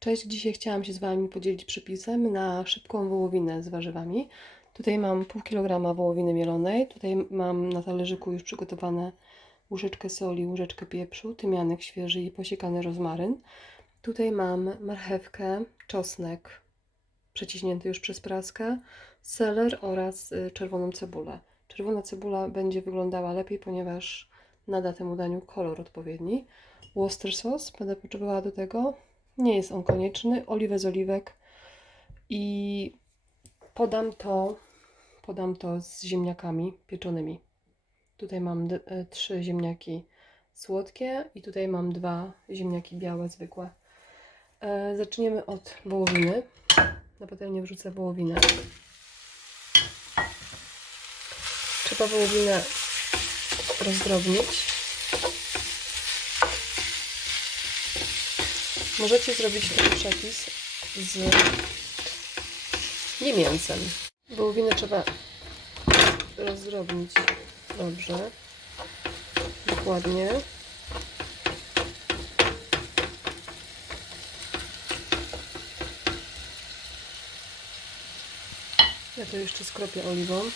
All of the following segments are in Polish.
Cześć, dzisiaj chciałam się z Wami podzielić przepisem na szybką wołowinę z warzywami. Tutaj mam pół kilograma wołowiny mielonej, tutaj mam na talerzyku już przygotowane łyżeczkę soli, łyżeczkę pieprzu, tymianek świeży i posiekany rozmaryn. Tutaj mam marchewkę, czosnek przeciśnięty już przez praskę, seler oraz y, czerwoną cebulę. Czerwona cebula będzie wyglądała lepiej, ponieważ nada temu daniu kolor odpowiedni. Worcester sauce będę potrzebowała do tego. Nie jest on konieczny. Oliwę z oliwek i podam to, podam to z ziemniakami pieczonymi. Tutaj mam e, trzy ziemniaki słodkie i tutaj mam dwa ziemniaki białe, zwykłe. E, zaczniemy od wołowiny. Na patelnię wrzucę wołowinę. Trzeba wołowinę rozdrobnić. Możecie zrobić ten przepis z nie mięsem. Wołowinę trzeba rozdrobnić dobrze, dokładnie. Ja to jeszcze skropię oliwą.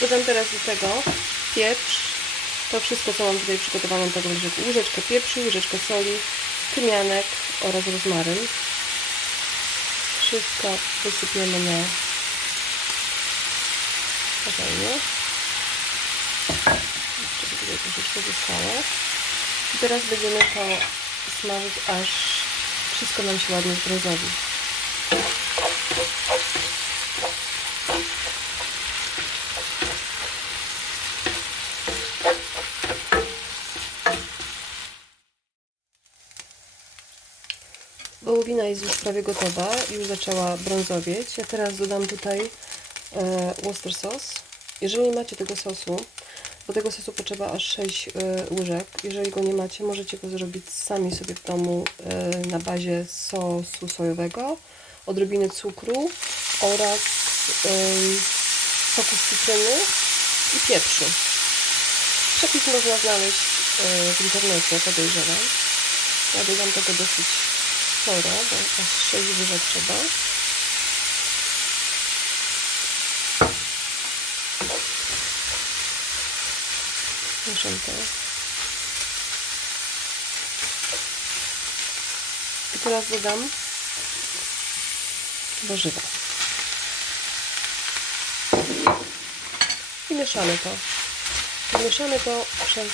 Dodam teraz do tego pieprz. To wszystko, co mam tutaj przygotowane, to łyżeczkę, łyżeczkę pieprzu, łyżeczkę soli, tymianek oraz rozmaryn. Wszystko wysypiemy na patelnię. Jeszcze tutaj troszeczkę zostało. I teraz będziemy to smażyć, aż wszystko nam się ładnie zbrązowi. Wołowina jest już prawie gotowa, już zaczęła brązowieć. Ja teraz dodam tutaj e, Worcester sauce. Jeżeli nie macie tego sosu, do tego sosu potrzeba aż 6 e, łyżek. Jeżeli go nie macie, możecie go zrobić sami sobie w domu e, na bazie sosu sojowego, odrobiny cukru oraz e, soku z cytryny i pieprzu. Przepis można znaleźć e, w internecie, podejrzewam. Ja dodam tego dosyć sporo, bo aż 6 łyżek trzeba. Mieszam to. I teraz dodam warzywa. I mieszamy to. Mieszamy to przez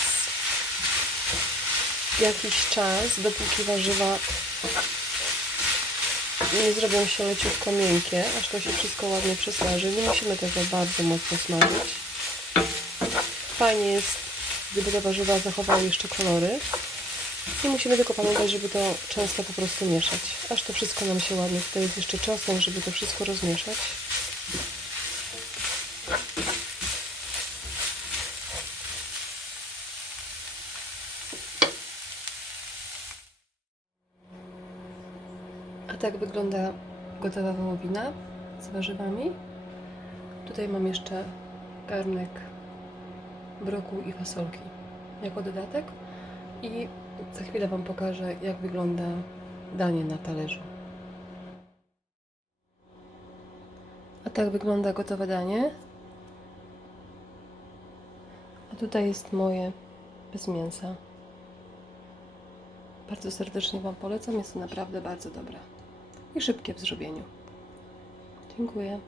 jakiś czas, dopóki warzywa nie zrobią się leciutko miękkie, aż to się wszystko ładnie przesmaży. Nie musimy tego bardzo mocno smażyć. Fajnie jest, gdyby te warzywa zachowały jeszcze kolory. I musimy tylko pamiętać, żeby to często po prostu mieszać. Aż to wszystko nam się ładnie. Tutaj jest jeszcze czosnek, żeby to wszystko rozmieszać. Tak wygląda gotowa wołowina z warzywami. Tutaj mam jeszcze garnek brokuł i fasolki jako dodatek. I za chwilę Wam pokażę, jak wygląda danie na talerzu. A tak wygląda gotowe danie. A tutaj jest moje bez mięsa. Bardzo serdecznie Wam polecam, jest to naprawdę bardzo dobre i szybkie w zrobieniu. Dziękuję.